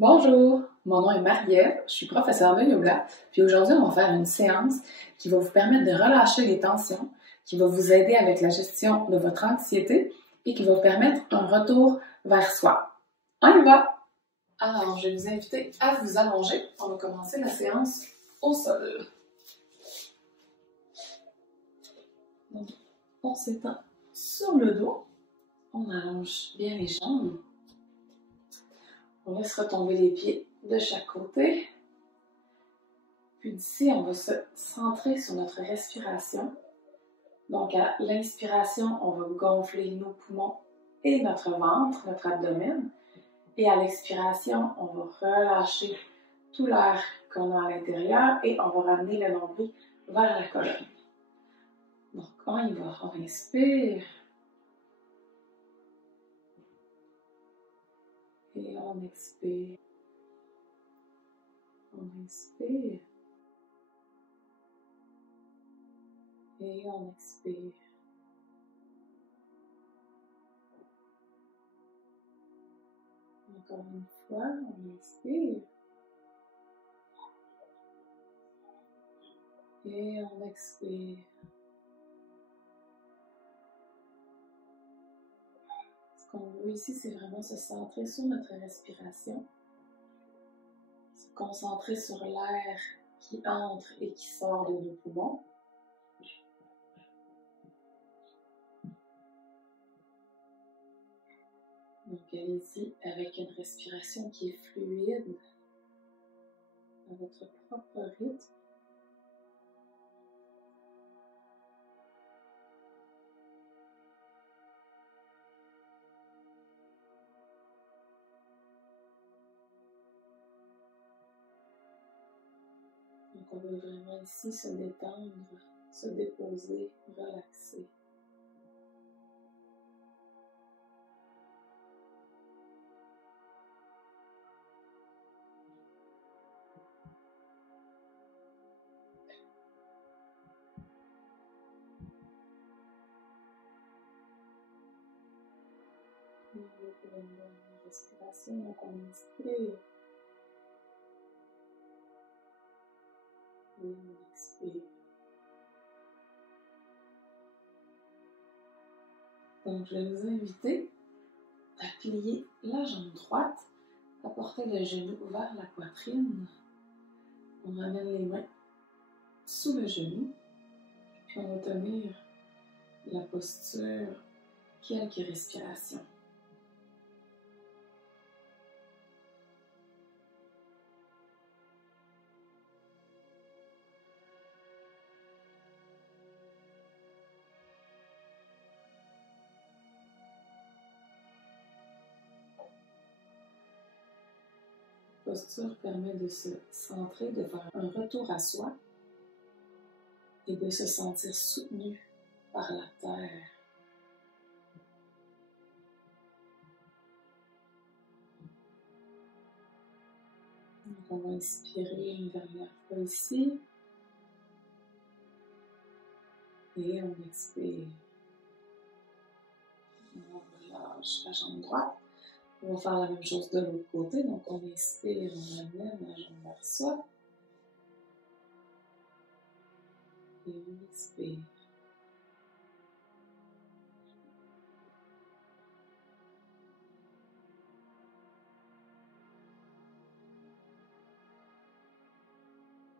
Bonjour, mon nom est Marie-Ève, je suis professeure de yoga, puis aujourd'hui on va faire une séance qui va vous permettre de relâcher les tensions, qui va vous aider avec la gestion de votre anxiété et qui va vous permettre un retour vers soi. On y va! Alors, je vais vous inviter à vous allonger. On va commencer la séance au sol. Donc, on s'étend sur le dos, on allonge bien les jambes. On laisse retomber les pieds de chaque côté. Puis d'ici, on va se centrer sur notre respiration. Donc, à l'inspiration, on va gonfler nos poumons et notre ventre, notre abdomen. Et à l'expiration, on va relâcher tout l'air qu'on a à l'intérieur et on va ramener le nombril vers la colonne. Donc, on y va. On inspire. Et on expire. On inspire. Et on expire. Encore une fois, on inspire. Et on expire. Ce qu'on veut ici, c'est vraiment se centrer sur notre respiration. Se concentrer sur l'air qui entre et qui sort de nos poumons. Donc, allez-y avec une respiration qui est fluide, à votre propre rythme. Donc, on veut vraiment ici se détendre, se déposer, relaxer. On va pour une bonne respiration, donc on inspire. Et on expire. Donc, je vais vous inviter à plier la jambe droite, à porter le genou vers la poitrine. On ramène les mains sous le genou, puis on va tenir la posture quelques respirations. La posture permet de se centrer, de faire un retour à soi et de se sentir soutenu par la terre. Donc on va inspirer une dernière fois ici et on expire. On relâche la jambe droite. On va faire la même chose de l'autre côté. Donc on inspire, on amène la jambe vers soi et on expire.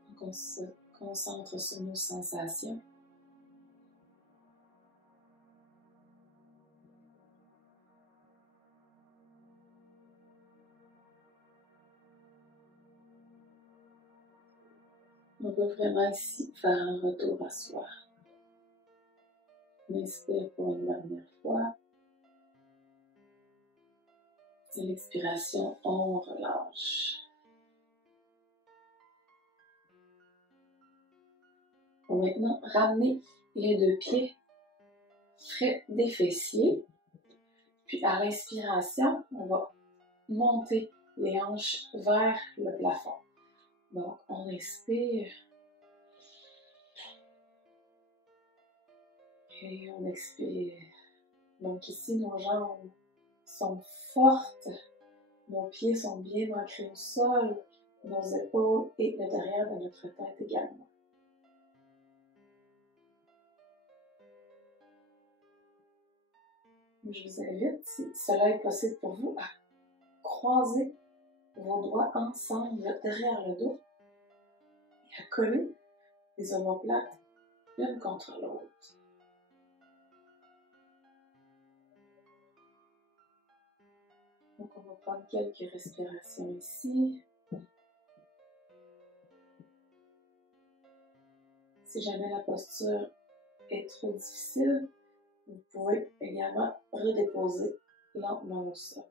Donc on se concentre sur nos sensations. On peut vraiment ici faire un retour à soi. On inspire pour une dernière fois. Et l'expiration, on relâche. On va maintenant ramener les deux pieds près des fessiers. Puis à l'inspiration, on va monter les hanches vers le plafond. Donc, on inspire. Et on expire. Donc ici, nos jambes sont fortes, Nos pieds sont bien ancrés au sol, nos épaules et le derrière de notre tête également. Je vous invite, si cela est possible pour vous, à croiser vos doigts ensemble derrière le dos et à coller les omoplates l'une contre l'autre. Donc on va prendre quelques respirations ici. Si jamais la posture est trop difficile, vous pouvez également redéposer lentement au sol.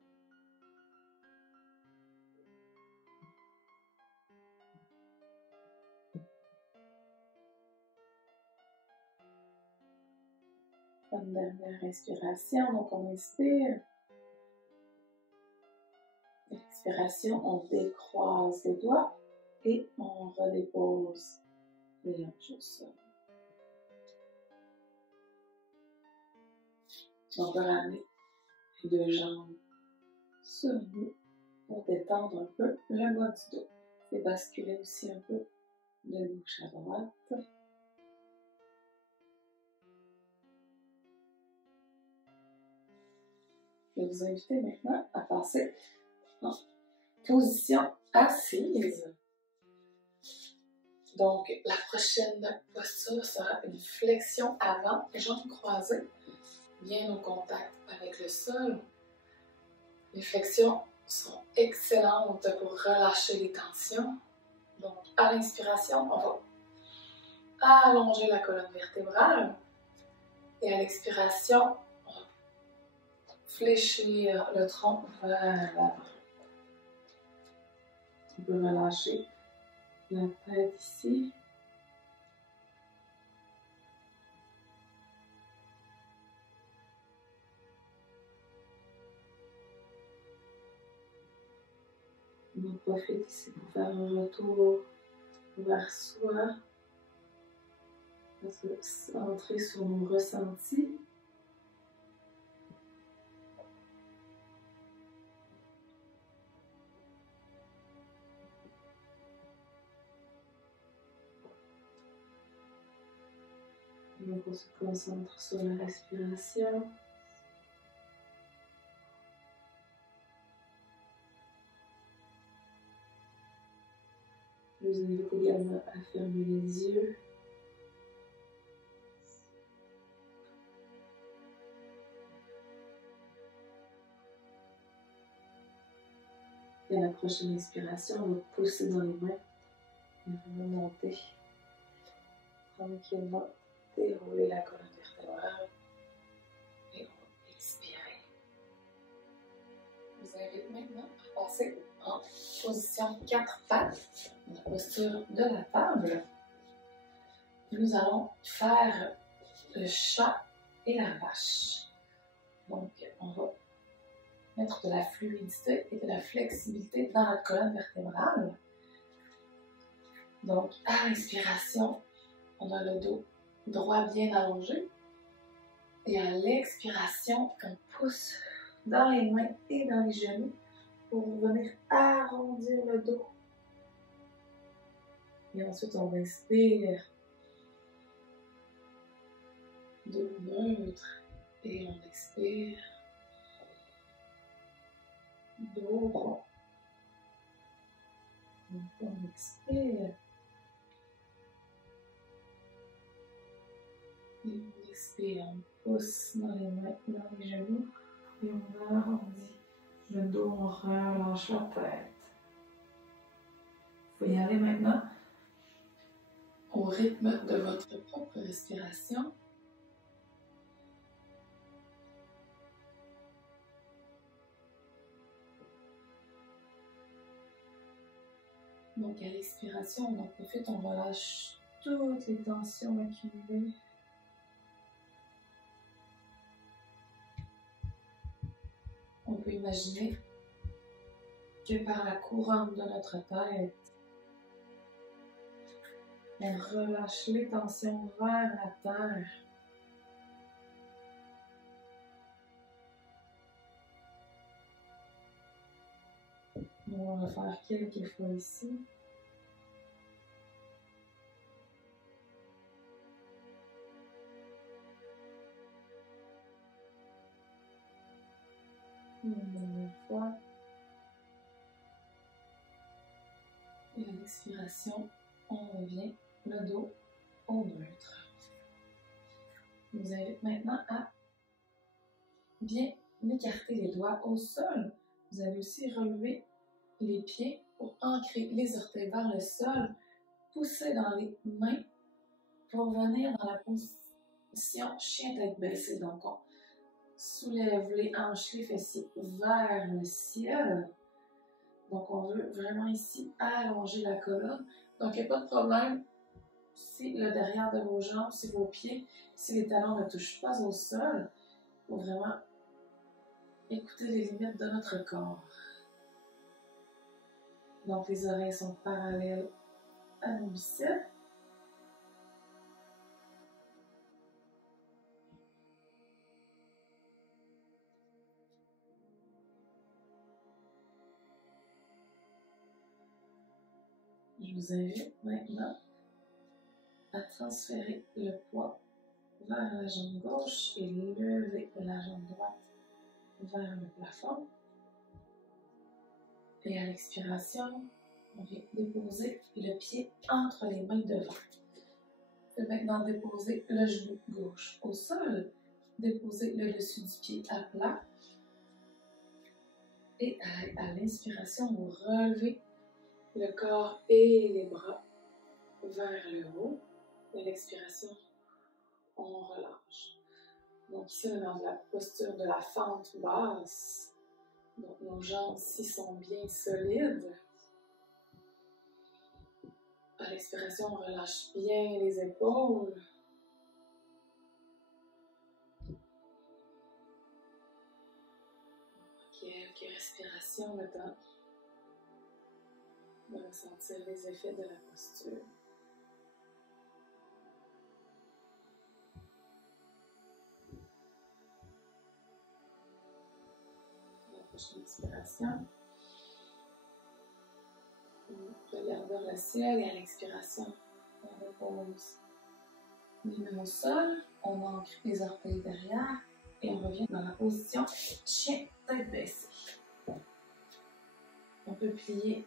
Une dernière inspiration, donc on inspire. Expiration, on décroise les doigts et on redépose les hanches au sol. On peut ramener les deux jambes sur nous pour détendre un peu le bas du dos et basculer aussi un peu de gauche à droite. Je vais vous inviter maintenant à passer en position assise. Donc, la prochaine posture sera une flexion avant, jambes croisées, bien au contact avec le sol. Les flexions sont excellentes pour relâcher les tensions. Donc, à l'inspiration, on va allonger la colonne vertébrale. Et à l'expiration, on va fléchir le tronc vers l'avant. On peut relâcher la tête ici. On profite ici pour faire un retour vers soi, pour se centrer sur nos ressentis. Donc on se concentre sur la respiration. Je vous invite également à fermer les yeux. Et à la prochaine inspiration, on va pousser dans les mains et remonter tranquillement, dérouler la colonne vertébrale et on va expirer. Je vous invite maintenant à passer en position 4 pattes, la posture de la table. Nous allons faire le chat et la vache. Donc, on va mettre de la fluidité et de la flexibilité dans notre colonne vertébrale. Donc, à l'inspiration, on a le dos droit bien allongé. Et à l'expiration, on pousse dans les mains et dans les genoux pour venir arrondir le dos. Et ensuite, on inspire. Dos neutre. Et on expire. Dos droit. Donc, on expire. Et on expire, on pousse dans les mains, dans les genoux, et on arrondit le dos, on relâche la tête. Vous pouvez y aller maintenant au rythme de votre propre respiration. Donc à l'expiration, on en profite, on relâche toutes les tensions accumulées. On peut imaginer que par la couronne de notre tête, on relâche les tensions vers la terre. On va faire quelques fois ici. Une dernière fois. Et à l'expiration, on revient le dos au neutre. Je vous invite maintenant à bien écarter les doigts au sol. Vous allez aussi relever les pieds pour ancrer les orteils vers le sol. Pousser dans les mains pour venir dans la position chien tête baissée. Donc, on soulève les hanches, les fessiers vers le ciel. Donc, on veut vraiment ici allonger la colonne. Donc, il n'y a pas de problème si le derrière de vos jambes, si vos pieds, si les talons ne touchent pas au sol. Il faut vraiment écouter les limites de notre corps. Donc, les oreilles sont parallèles à nos biceps. Je vous invite maintenant à transférer le poids vers la jambe gauche et lever la jambe droite vers le plafond. Et à l'expiration, on vient déposer le pied entre les mains devant. Vous pouvez maintenant déposer le genou gauche au sol, déposer le dessus du pied à plat. Et à l'inspiration, vous relevez le corps et les bras vers le haut. Et à l'expiration, on relâche. Donc ici, on est dans la posture de la fente basse. Donc nos jambes ici sont bien solides. À l'expiration, on relâche bien les épaules. Quelques respirations, le temps de ressentir les effets de la posture. La prochaine expiration. On regarde vers le ciel et à l'expiration, on repose les mains au sol, on ancre les orteils derrière et on revient dans la position chien tête baissée. On peut plier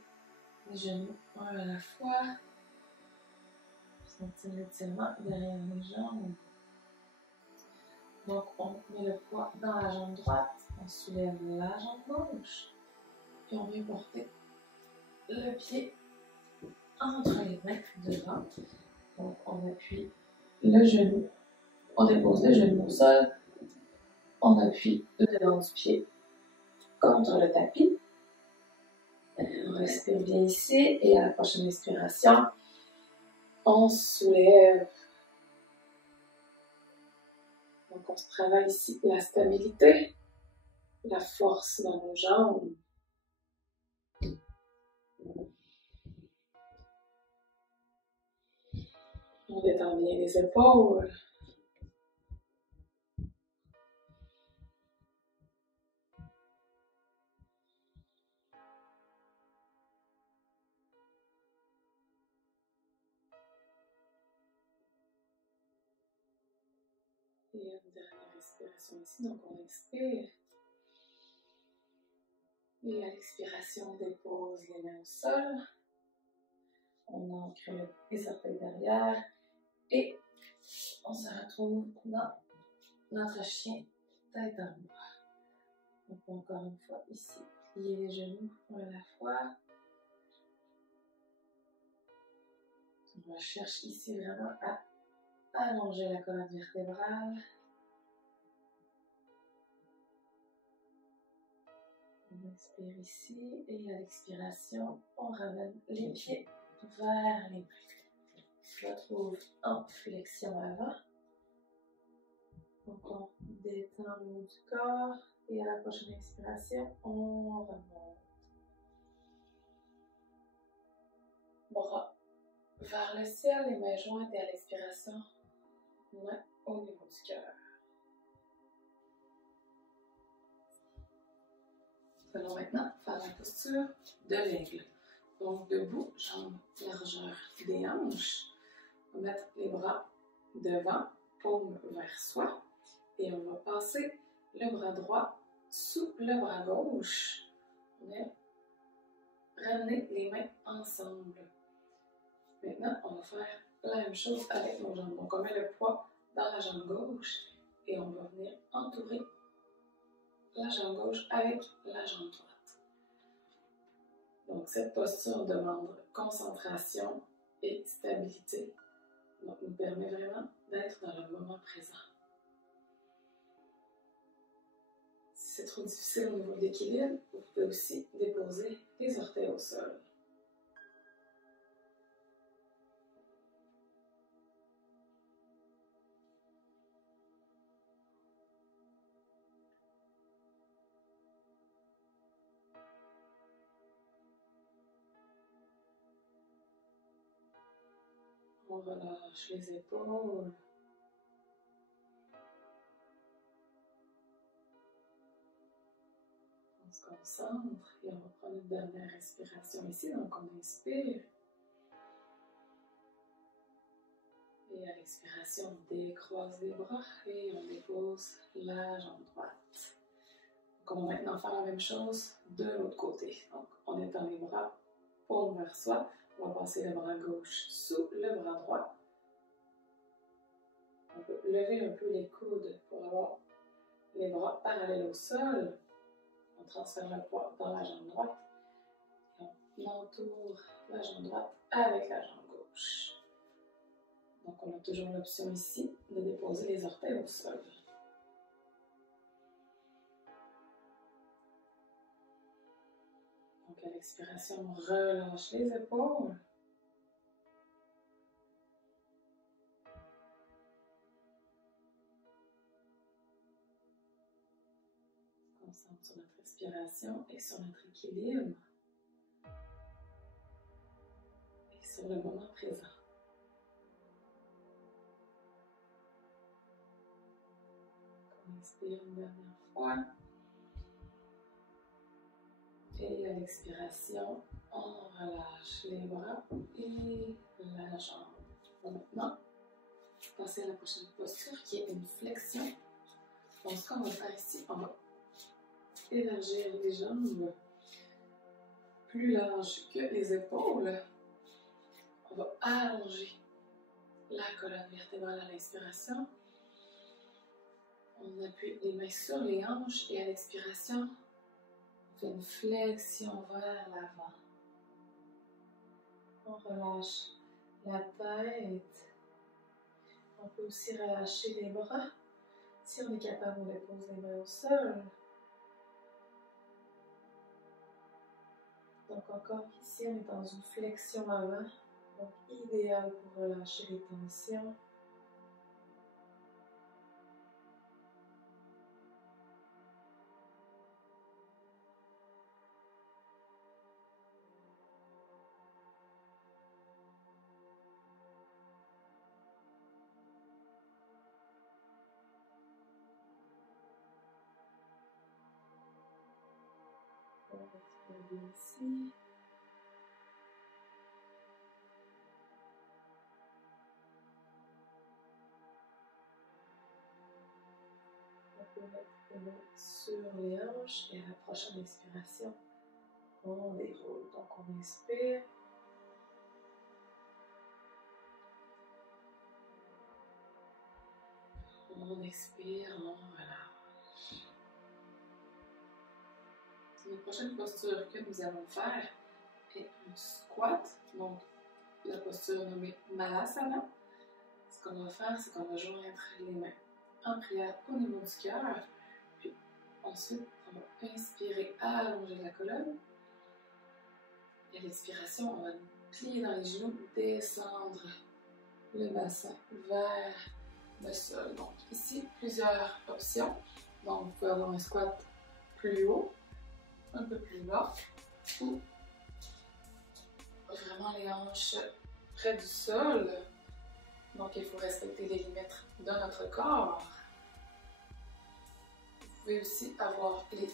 les genoux un à la fois, sentir l'étirement derrière les jambes. Donc on met le poids dans la jambe droite, on soulève la jambe gauche, puis on vient porter le pied entre les mains devant. Donc on appuie le genou, on dépose le genou au sol, on appuie le devant du pied contre le tapis. On respire bien ici et à la prochaine expiration, on soulève. Donc on se travaille ici la stabilité, la force dans nos jambes. On détend bien les épaules. Et une dernière respiration ici, donc on expire. Et à l'expiration, on dépose les mains au sol. On ancre les orteils derrière. Et on se retrouve dans notre chien tête en bas. Donc encore une fois ici, plier les genoux un à la fois. On recherche ici vraiment à allonger la colonne vertébrale. On inspire ici et à l'expiration, on ramène les pieds vers les mains. On se retrouve en flexion avant. Donc on détend le haut du corps et à la prochaine expiration, on remonte. Bras vers le ciel, les mains jointes et à l'expiration, mains au niveau du cœur. Allons maintenant faire la posture de l'aigle. Donc debout, jambes largeur des hanches. On va mettre les bras devant, paume vers soi. Et on va passer le bras droit sous le bras gauche. On va ramener les mains ensemble. Maintenant, on va faire la même chose avec nos jambes. Donc, on met le poids dans la jambe gauche et on va venir entourer la jambe gauche avec la jambe droite. Donc, cette posture demande concentration et stabilité. Donc, nous permet vraiment d'être dans le moment présent. Si c'est trop difficile au niveau de l'équilibre, vous pouvez aussi déposer les orteils au sol. On relâche les épaules. On se concentre et on va prendre une dernière respiration ici. Donc on inspire. Et à l'expiration, on décroise les bras et on dépose la jambe droite. Donc on va maintenant faire la même chose de l'autre côté. Donc on étend les bras, paume vers soi. On va passer le bras gauche sous le bras droit. On peut lever un peu les coudes pour avoir les bras parallèles au sol. On transfère le poids dans la jambe droite. Et on entoure la jambe droite avec la jambe gauche. Donc on a toujours l'option ici de déposer les orteils au sol. Donc à l'expiration, on relâche les épaules. On se concentre sur notre respiration et sur notre équilibre. Et sur le moment présent. On inspire une dernière fois. Et à l'expiration, on relâche les bras et la jambe. Maintenant, passer à la prochaine posture qui est une flexion. Donc, ce qu'on va faire ici, on va élargir les jambes plus larges que les épaules. On va allonger la colonne vertébrale à l'inspiration. On appuie les mains sur les hanches et à l'expiration, on fait une flexion vers l'avant. On relâche la tête. On peut aussi relâcher les bras. Si on est capable, on dépose les mains au sol. Donc encore ici, on est dans une flexion avant. Donc idéal pour relâcher les tensions. On respire bien ici. On peut mettre les mains sur les hanches et à la prochaine expiration, on déroule. Donc on inspire. On expire, on relâche. La prochaine posture que nous allons faire est un squat, donc la posture nommée Malasana. Ce qu'on va faire, c'est qu'on va joindre les mains en prière au niveau du cœur, puis ensuite on va inspirer, allonger la colonne, et à l'expiration, on va nous plier dans les genoux, descendre le bassin vers le sol. Donc ici, plusieurs options. Donc vous pouvez avoir un squat plus haut, un peu plus bas, ou vraiment les hanches près du sol. Donc il faut respecter les limites de notre corps. Vous pouvez aussi avoir les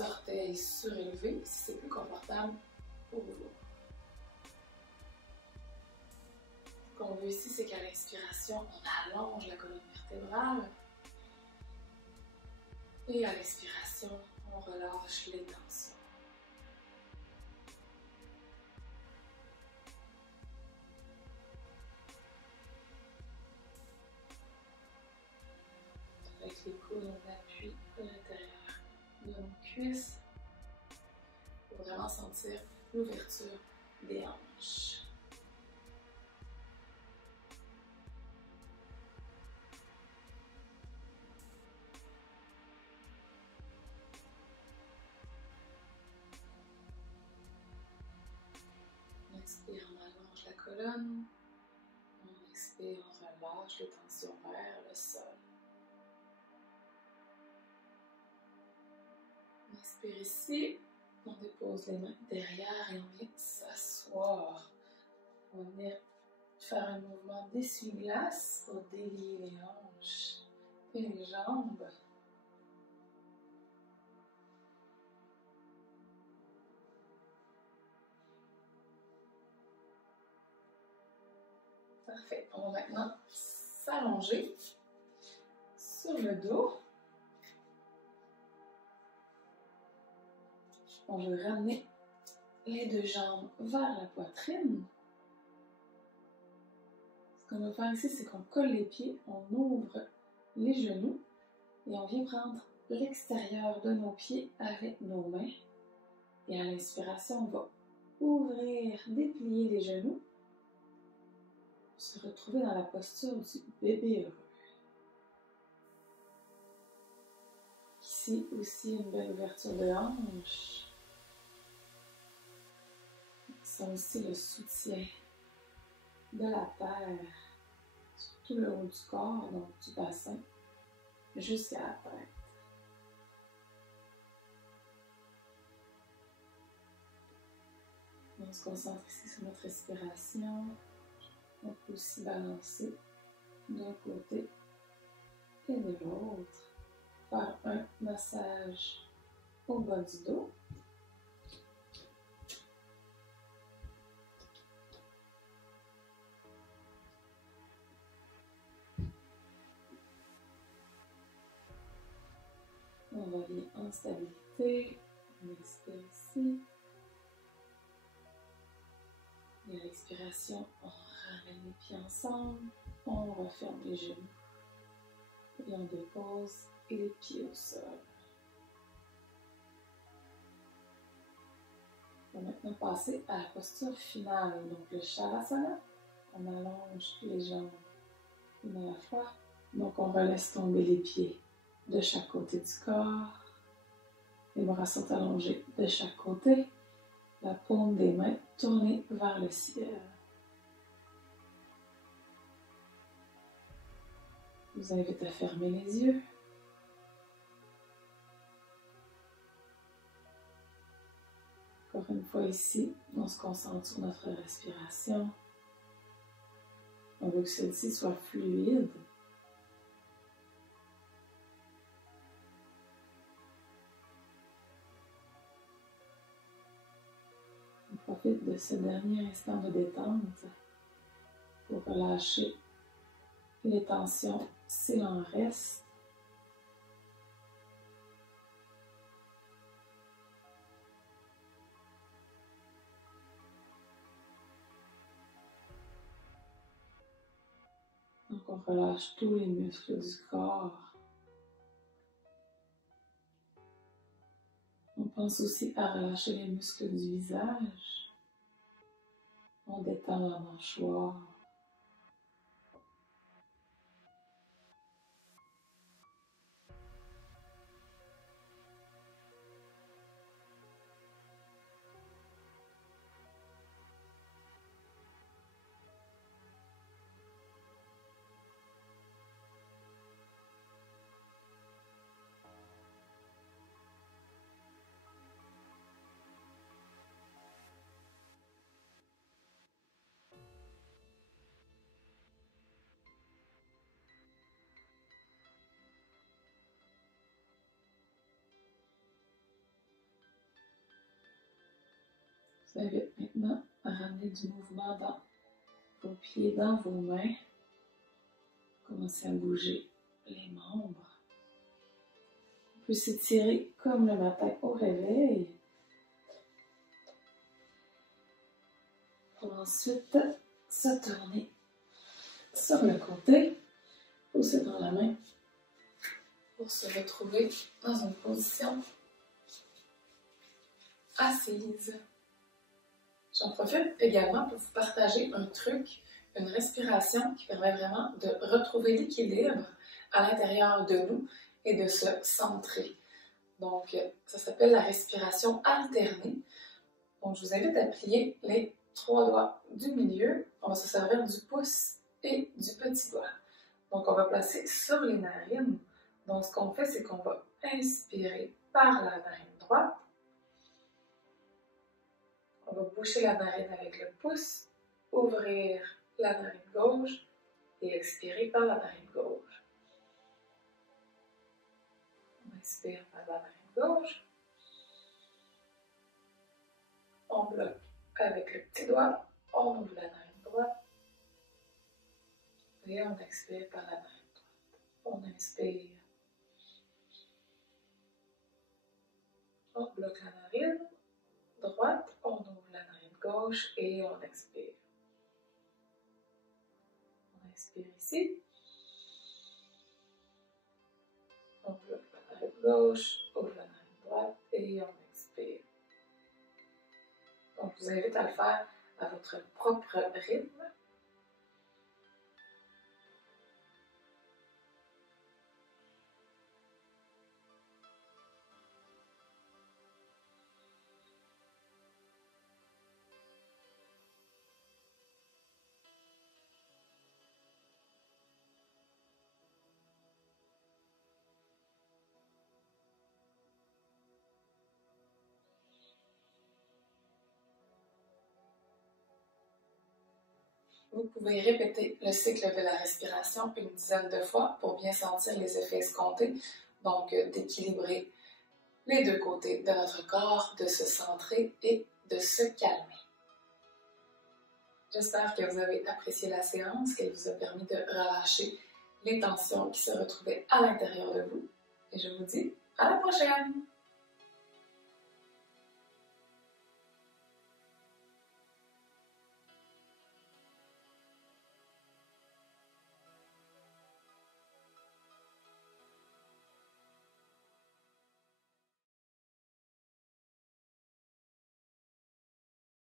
orteils surélevés si c'est plus confortable pour vous. Ce qu'on veut ici, c'est qu'à l'inspiration, on allonge la colonne vertébrale. Et à l'expiration, on relâche les tensions. Avec les coudes, on appuie à l'intérieur de nos cuisses pour vraiment sentir l'ouverture des hanches. On expire, on allonge la colonne. On expire, on relâche les tensions vers le sol. On expire ici. On dépose les mains derrière et on vient s'asseoir. On va venir faire un mouvement d'essuie-glace pour délier les hanches et les jambes. Parfait. On va maintenant s'allonger sur le dos. On veut ramener les deux jambes vers la poitrine. Ce qu'on va faire ici, c'est qu'on colle les pieds, on ouvre les genoux et on vient prendre l'extérieur de nos pieds avec nos mains. Et à l'inspiration, on va ouvrir, déplier les genoux pour se retrouver dans la posture du bébé heureux. Ici aussi, une belle ouverture de hanche. C'est aussi le soutien de la terre sur tout le haut du corps, donc du bassin, jusqu'à la tête. On se concentre ici sur notre respiration. On peut aussi balancer d'un côté et de l'autre. Faire un massage au bas du dos. On revient en stabilité. On expire ici. Et à l'expiration, on ramène les pieds ensemble. On referme les genoux. Et on dépose les pieds au sol. On va maintenant passer à la posture finale. Donc le Shavasana. On allonge les jambes une à la fois. Donc on relaisse tomber les pieds de chaque côté du corps. Les bras sont allongés de chaque côté. La paume des mains tournée vers le ciel. Je vous invite à fermer les yeux. Encore une fois ici, on se concentre sur notre respiration. On veut que celle-ci soit fluide. On profite de ce dernier instant de détente pour relâcher les tensions s'il en reste. Donc on relâche tous les muscles du corps. On pense aussi à relâcher les muscles du visage. On détend la mâchoire. vous invite maintenant à ramener du mouvement dans vos pieds, dans vos mains. Commencez à bouger les membres. On peut s'étirer comme le matin au réveil. Pour ensuite se tourner sur le côté, pousser dans la main pour se retrouver dans une position assise. J'en profite également pour vous partager un truc, une respiration qui permet vraiment de retrouver l'équilibre à l'intérieur de nous et de se centrer. Donc, ça s'appelle la respiration alternée. Donc, je vous invite à plier les 3 doigts du milieu. On va se servir du pouce et du petit doigt. Donc, on va placer sur les narines. Donc, ce qu'on fait, c'est qu'on va inspirer par la narine droite. On va boucher la narine avec le pouce, ouvrir la narine gauche et expirer par la narine gauche. On inspire par la narine gauche. On bloque avec le petit doigt. On ouvre la narine droite. Et on expire par la narine droite. On inspire. On bloque la narine droite. On ouvre la narine gauche et on expire. On inspire ici. On bloque la narine gauche, ouvre la narine droite et on expire. Donc, je vous invite à le faire à votre propre rythme. Vous pouvez répéter le cycle de la respiration une dizaine de fois pour bien sentir les effets escomptés, donc d'équilibrer les deux côtés de notre corps, de se centrer et de se calmer. J'espère que vous avez apprécié la séance, qu'elle vous a permis de relâcher les tensions qui se retrouvaient à l'intérieur de vous. Et je vous dis à la prochaine!